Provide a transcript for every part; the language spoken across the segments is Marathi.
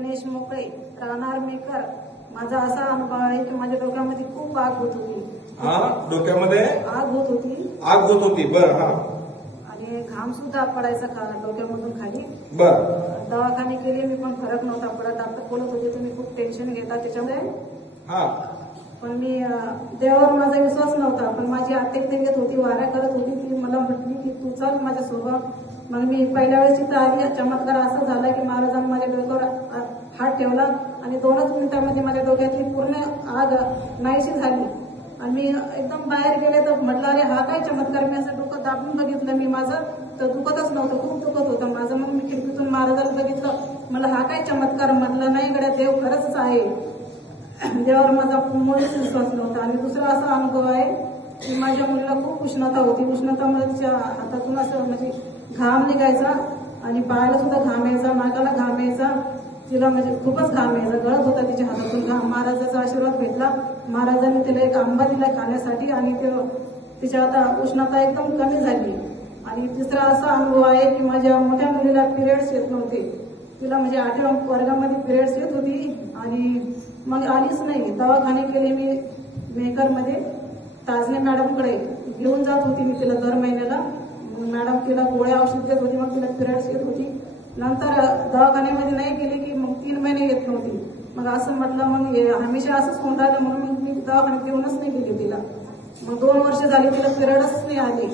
दिनेश मोकळे राहणार मेकर माझा असा अनुभव आहे की माझ्या डोक्यामध्ये खूप आग होत होती. हा? डोक्यामध्ये? आग होत होती. आग होत होती. बर हा. आणि घाम सुद्धा पडायचा खा डोक्यामधून खाली. बर. दवाखाने केले मी पण फरक नव्हता पडत. डॉक्टर बोलत होते तुम्ही खूप टेन्शन घेता त्याच्यामुळे हा. पण मी देवावर माझा विश्वास नव्हता पण माझी आर्थिक इथे होती वाऱ्या करत होती ती मला म्हटली की तू चल माझ्यासोबत मग मी पहिल्या वेळेस तिथं आली चमत्कार असा झाला की महाराजांनी माझ्या डोक्यावर हात ठेवला आणि दोनच मिनिटांमध्ये माझ्या डोक्यातली पूर्ण आग नाहीशी झाली. आणि मी एकदम बाहेर गेले तर म्हटलं अरे हा काय चमत्कार? मी असं डोकं दाबून बघितलं मी माझं तर दुखतच नव्हतं खूप दुखत होतं. माझं मग मी खिडकीतून महाराजाला बघितलं मला हा काय चमत्कार? म्हटलं नाही गड्या देव खरंच आहे. म्हणजे देवावर माझा मुळीच विश्वास नव्हता. आणि दुसरा असा अनुभव आहे की माझ्या मुलीला खूप उष्णता होती. उष्णतामध्ये तिच्या हातातून असं म्हणजे घाम निघायचा आणि पायाला सुद्धा घाम यायचा नाकाला घाम यायचा. तिला म्हणजे खूपच घाम यायचा गळत होता तिच्या हातातून घाम. महाराजाचा आशीर्वाद भेटला. महाराजांनी तिला एक आंबा दिला खाण्यासाठी आणि ते तिच्या आता उष्णता एकदम कमी झाली. आणि तिसरा असा अनुभव आहे की माझ्या मोठ्या मुलीला पिरियड्स येत नव्हते. तिला म्हणजे आठव्या वर्गामध्ये पिरियड्स येत होती आणि मग आलीच नाही. दवाखाने केले मी मेकरमध्ये. ताजने मॅडमकडे घेऊन जात होती मी तिला दर महिन्याला. मग मॅडम तिला गोळ्या औषध देत होती मग तिला पिरियड्स येत होती. नंतर दवाखान्यामध्ये नाही गेली की मग तीन महिने येत नव्हती. मग असं म्हटलं मग हमेशा असंच होऊन राहिलं म्हणून मग मी दवाखान्यात येऊनच नाही गेली तिला. मग दोन वर्ष झाली तिला पिरियडच नाही आली.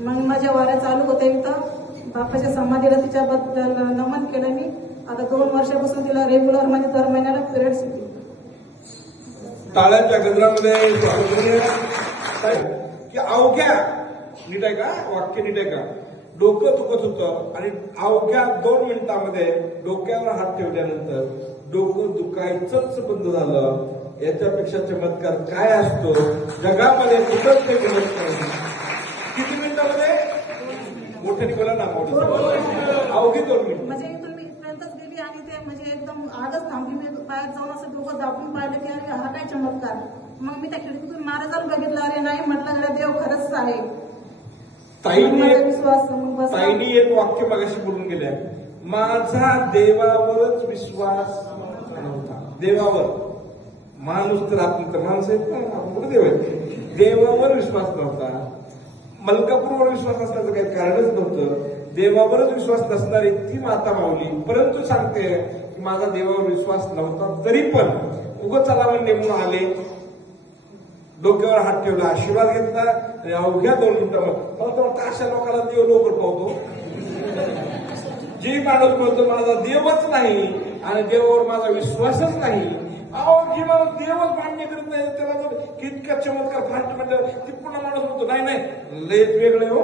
मग माझ्या वाऱ्या चालू होत्या इथं. बापाच्या समाधीला तिच्याबद्दल नमन केलं मी. आता दोन वर्षापासून तिला रेग्युलर म्हणजे दर महिन्याला पिरियड्स येते टाळ्यांच्या गजरामध्ये की अवघ्या नीट आहे का? वाक्य नीट आहे का? डोकं दुखत होतं आणि अवघ्या दोन मिनिटामध्ये डोक्यावर हात ठेवल्यानंतर डोकं दुखायचंच बंद झालं. याच्यापेक्षा चमत्कार काय असतो? जगामध्ये कुठंच ते चमत्कार किती मिनिटामध्ये? मोठ्याने बोला ना मोठं अवघी दोन मिनिट म्हणजे इथून मी इथपर्यंतच गेली आणि ते म्हणजे एकदम आगच थांबली बाहेर जाऊन असं डोकं दाबून पाहिलं की अरे हा काय चमत्कार. मग मी त्या खिडकीतून महाराजाला बघितलं अरे नाही म्हटलं गड्या देव खरंच आहे. ताईने माझा विश्वास मग बसला. ताईने एक वाक्य मगाशी बोलून गेल्या. माझा देवावरच विश्वास नव्हता. देवावर. माणूस तर आपण तर माणूस आहेत ना आपण कुठे देव आहेत देवावर विश्वास नव्हता. मलकापूरवर विश्वास असण्याचं काही कारणच नव्हतं. देवावरच विश्वास नसणारी ती माता माऊली परंतु सांगते की माझा देवावर विश्वास नव्हता तरी पण उगं चला नेमून आले. डोक्यावर हात ठेवला आशीर्वाद घेतला आणि अवघ्या दोन मिनिटांवर मला तर वाटतं अशा लोकांना देव लवकर पावतो. जे माणूस म्हणतो माझा देवच नाही आणि देवावर माझा विश्वासच नाही. अहो जे मला देवच मान्य करत नाही त्याला जर कितका चमत्कार फास्ट म्हणजे ती पुन्हा माणूस म्हणतो नाही नाही लयच वेगळे हो.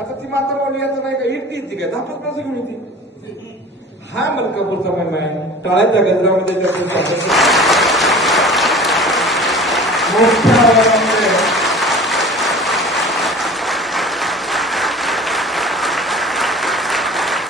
आता ती मात्र माऊली आता नाही का येते ती काय धापत पाच घेऊन येते हा मलकापूरचा महिमा आहे टाळ्याच्या गजरामध्ये त्या मोठ्या